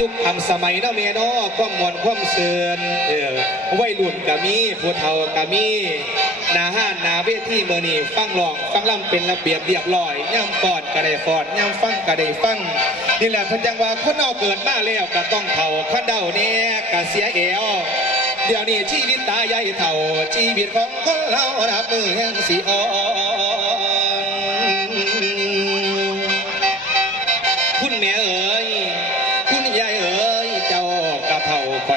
ยุคทำสมัยเนาะเมียเนาะความมวลความเสื่อนเออวัยรุ่นกะมีผู้เฒ่ากะมีหนาห้านหนาเวทีเมื่อนี่ฟังหลองฟังล่ำเป็นระเบียบเรียบร้อยย่ำฟอดกะได้ฟอดย่ำฟังกะได้ฟังนี่แหละเพันจังว่าคนเอาเกิดมาแล้วก็ต้องเฒ่าขันเดาเนี่ยกะเสียเอวเดี๋ยวนี้ชีวิตตายายเท่าชีวิตของคนเรานับมือแห่งสีอ่อนคุณแม่เอ๋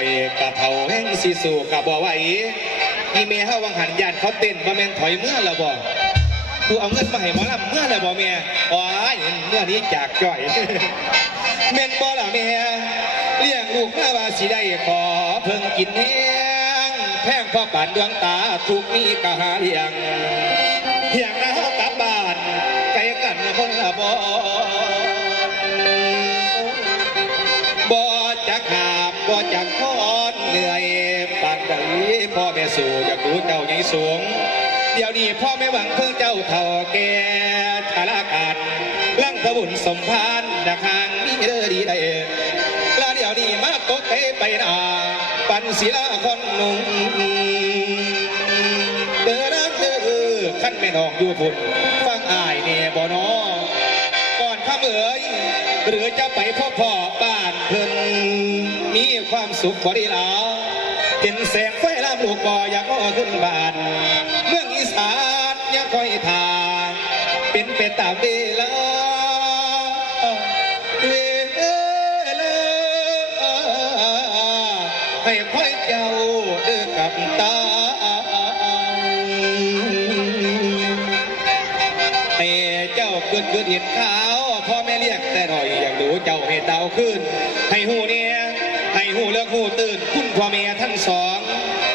อยกะเท่าแห่งสีสู่กะบ่ไหวอีเมเฮาวังหันยานเขาเต้นบ่แม่นถอยเมื่อละบ่กูเอาเงินมาให้หมอลำเมื่อละบ่แม่อ๋อเมื่อนี้จากจ่อยแม่นบ่ละแม่เลี้ยงลูกมาว่าสิได้ขอเพิ่งกินแห้งแพงพ่อป่านดวงตาทุกมีกะหาเลี้ยงเพียงนะ สูง เดี๋ยวนี้พ่อไม่หวังเพิ่งเจ้าเท่าแก่ชาลาการลังพระบุญสมพานดักหางมีเดอดีได้ลาเดี๋ยวนี้มาตกไปไปนาปันศิลาคนหนุ่มเด้อนเด้อขั้นแม่นอกอยู่พุ่นฟังอายเน่บ่นอก่อนข้าเอ๋ยหรือจะไปพ่อพ่อบ้านเพิ่นมีความสุขบ่ดีหลา เห็นแสงไฟลามลูกบ่อยากก็ขึ้นบานเมืองอีสานยังคอยทางเป็นไปตามเวลาเวลาให้คอยเจ้าเดินกับตาให้เจ้าเกิดเกิดเห็นขาวพ่อแม่เรียกแต่หน่อยอยากดูเจ้าให้เตาขึ้น ให้หูเนี่ย ให้หูเลือกหูตื่นคุณพ่อแม่ทั้งสอง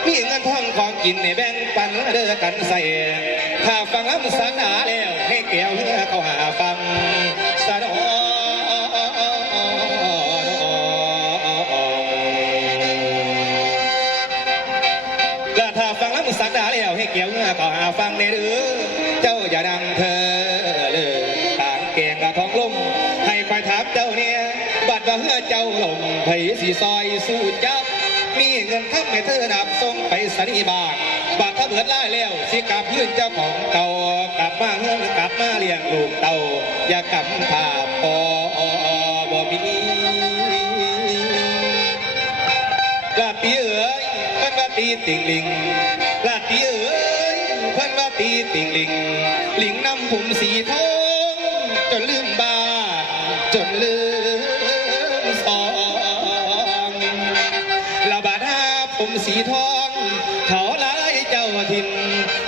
มีเงินทองของกินในแบ่งปันเด้อกันใส่ถ้าฟังลำสังหนาแล้วให้แก้วเนื้อเขาหาฟังสะดอและถ้าฟังแล้วมึงสักดาแล้วให้เกี่ยวเงื่อก็หาฟังในหรือเจ้าอย่าดังเธอ เจ้าหลมไผสีซอยสู้จับ มีเงินทั้งให้เธอนับส่งไปสันนิบาตบาดถ้าเบิดล่าแล้วสิกลับเพื่อนเจ้าของเก่ากลับมาเฮือนกลับมาเลี้ยงลูกเต่าอย่ากำผาพอบ่มีลาตีเอ๋ยเพิ่นว่าตีติงลิงลาตีเอ๋ยเพิ่นว่าตีติงลิงลิงนำผมสีทองจนลืมบ้านจนลืมุ่มสีทอง เขาลาไลเจ้าทิม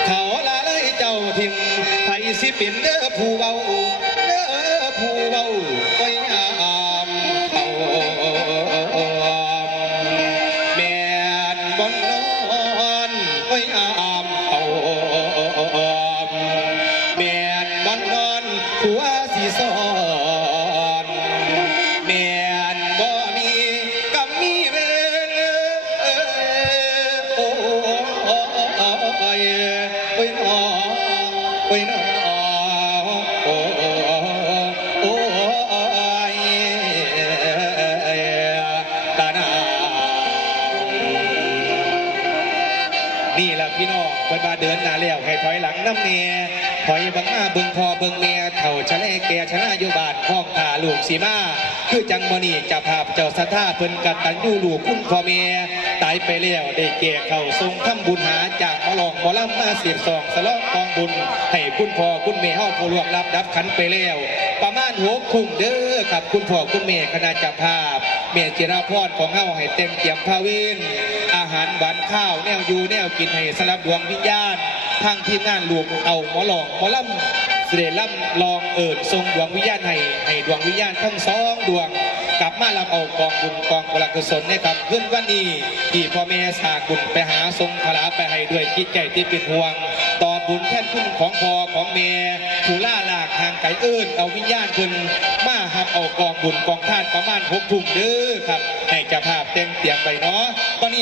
เขาลาไลเจ้าทิมไผสิเป็นเด้อผู้เบา โอ้ยนอโอ้โอ้ยตาหนานี่แหละพี่น้องเพิ่นมาเดินหน้าแล้วให้ถอยหลังน้ำเนียถอยบังหน้าเบิ่งพอเบิ่งเมียเถ่าชะเลแก่ชนะอยู่บาทพ้องขาลูกสีมาคือจังมณีจะภาพเจ้าสัทธาเพิ่นกัดตันยูลูกคุณพ่อเมีย ตายไปแล้วได้แก่เข้าทรงทำบุญหาจากมอลองหมอลำมาเสียบสองสลองกองบุญ ให้คุณพ่อคุณแม่เฮาผู้ล่วงลับดับขันไปแล้ว ประมาณหัวคุ้มเด้อครับคุณพ่อคุณแม่คณะจับภาพเมียจิราพรของเฮาให้เต็มเตียมพาวินอาหารหวานข้าวแนวอยู่แนวกินให้สลับดวงวิญญาณทางทีมงานรวมเอาหมอลอกหมอลำเสด็จล่ำลองเอิดทรงดวงวิญญาณให้ให้ดวงวิญญาณทั้งสองดวง กลับมาลำเอากองบุญกองกลกุศลนะครับขึ้นวันนี้ที่พ่อแม่สากุลไปหาทรงพลาไปให้ด้วยคิดใจที่เป็นห่วง ต่อบุญแท่นคุณของพ่อของแม่ผู้ล่าหลากทางไก่เอื้นเอาวิญญาณคุณมาหับเอากองบุญกองท่านประมาณหกทุ่มเด้อครับให้เจ้าภาพเต็มเตียมไปเนาะตอนนี้